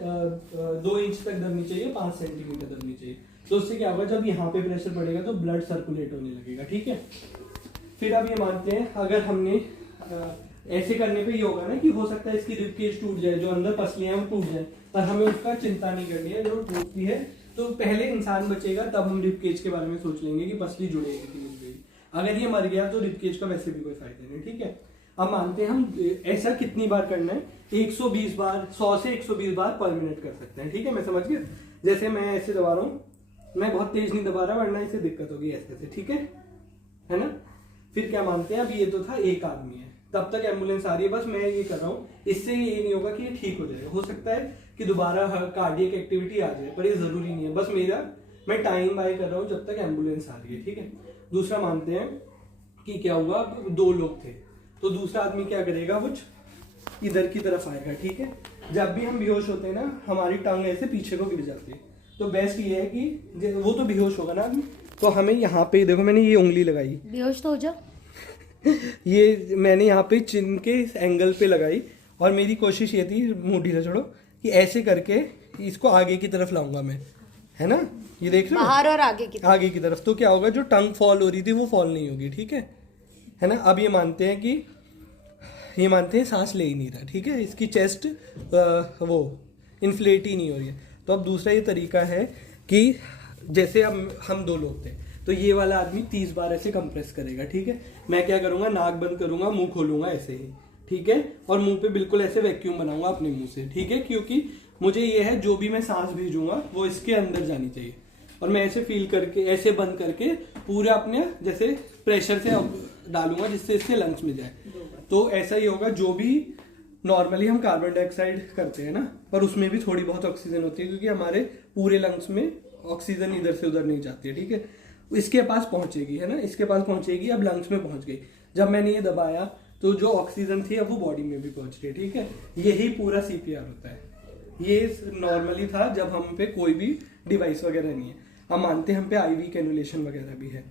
2 inch तक दबनी चाहिए, 5 centimetre दबनी चाहिए। तो उससे क्या होगा, जब यहाँ पे प्रेशर पड़ेगा तो ब्लड सर्कुलेट होने लगेगा, ठीक है। फिर अब ये मानते हैं अगर हमने ऐसे करने पे ये होगा ना कि हो सकता है इसकी रिब केज टूट जाए, जो अंदर पसलियां हैं वो टूट जाए, पर हमें उसका चिंता नहीं करनी है। जो टूटती है तो पहले इंसान बचेगा, तब हम रिब केज के बारे में सोच लेंगे कि पसली जुड़ेगी कि नहीं जुड़ेगी। अगर ये मर गया तो रिब केज का वैसे भी कोई फायदा नहीं, ठीक है। अब मानते हैं हम ऐसा कितनी बार करना है, 120 बार, 100 से 120 बार पर मिनट कर सकते हैं, ठीक है। मैं समझ गया। जैसे मैं ऐसे दबा रहा हूँ, मैं बहुत तेज नहीं दबा रहा वरना इसे दिक्कत होगी, ऐसे, ठीक है ना। फिर क्या मानते हैं, अब ये तो था एक आदमी है, तब तक एम्बुलेंस आ रही है, बस मैं ये कर रहा हूँ, इससे ये नहीं होगा कि ये ठीक हो जाएगा। हो सकता है कि दोबारा कार्डियक एक्टिविटी आ जाए, पर ये जरूरी नहीं है। बस मैं टाइम बाय कर रहा हूँ जब तक एम्बुलेंस आ रही है, ठीक है। दूसरा मानते हैं कि क्या हुआ, 2 लोग थे, तो दूसरा आदमी क्या करेगा, कुछ इधर की तरफ आएगा, ठीक है। जब भी हम बेहोश होते हैं ना, हमारी टांग ऐसे पीछे को गिर जाती है, तो बेस्ट ये है कि वो तो बेहोश होगा ना आदमी, तो हमें यहाँ पे देखो, मैंने ये उंगली लगाई, बेहोश तो हो जा। ये मैंने यहाँ पे चिन के एंगल पे लगाई, और मेरी कोशिश ये थी, मुंह ढीला छोड़ो, कि ऐसे करके इसको आगे की तरफ लाऊंगा मैं, है ना। ये देख रहे हो, बाहर और आगे की तरफ। तो क्या होगा, जो टंग फॉल हो रही थी वो फॉल नहीं होगी, ठीक है ना। अब ये मानते हैं सांस ले ही नहीं रहा, ठीक है, इसकी चेस्ट वो इन्फ्लेट ही नहीं हो रही है। तो अब दूसरा ये तरीका है कि जैसे हम 2 लोग थे, तो ये वाला आदमी 30 बार ऐसे कंप्रेस करेगा, ठीक है। मैं क्या करूंगा, नाक बंद करूंगा, मुंह खोलूंगा ऐसे ही, ठीक है, और मुंह पे बिल्कुल ऐसे वैक्यूम बनाऊंगा अपने मुंह से, ठीक है, क्योंकि मुझे ये है जो भी मैं सांस भेजूंगा वो इसके अंदर जानी चाहिए। और मैं ऐसे फील करके, ऐसे बंद करके पूरा अपने जैसे प्रेशर से डालूंगा जिससे इससे लंग्स में जाए। तो ऐसा ही होगा, जो भी नॉर्मली हम कार्बन डाइऑक्साइड करते हैं ना, पर उसमें भी थोड़ी बहुत ऑक्सीजन होती है, क्योंकि हमारे पूरे लंग्स में ऑक्सीजन इधर से उधर नहीं जाती है, ठीक है। इसके पास पहुंचेगी, है ना, इसके पास पहुंचेगी, अब लंग्स में पहुंच गई। जब मैंने ये दबाया तो जो ऑक्सीजन थी अब वो बॉडी में भी पहुंच रही है, ठीक है। यही पूरा सीपीआर होता है। ये नॉर्मली था जब हम पे कोई भी डिवाइस वगैरह नहीं है। हम मानते हैं हम पे आईवी कैनुलेशन वगैरह भी है,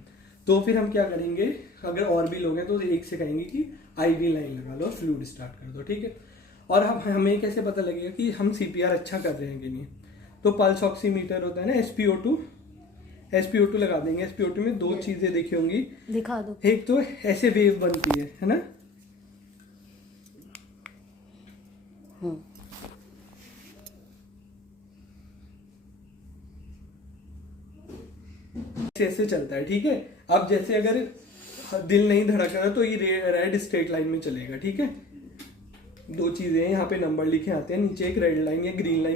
तो फिर हम क्या करेंगे, अगर और भी लोग हैं तो एक से कहेंगे कि आईवी लाइन लगा लो, फ्लूइड स्टार्ट कर दो, ठीक है। और हमें कैसे पता लगेगा कि हम सीपीआर अच्छा कर रहे हैं कि नहीं, तो पल्स ऑक्सीमीटर होता है ना, SpO2 लगा देंगे। SpO2 में 2 चीजें देखी होंगी, दिखा दो। एक तो ऐसे वेव बनती है ना, ऐसे चलता है, ठीक है। अब जैसे अगर दिल नहीं धड़क रहा तो ये रेड स्ट्रेट लाइन में चलेगा, ठीक है। 2 चीजें हैं, यहाँ पे नंबर लिखे आते हैं, नीचे एक रेड लाइन या ग्रीन लाइन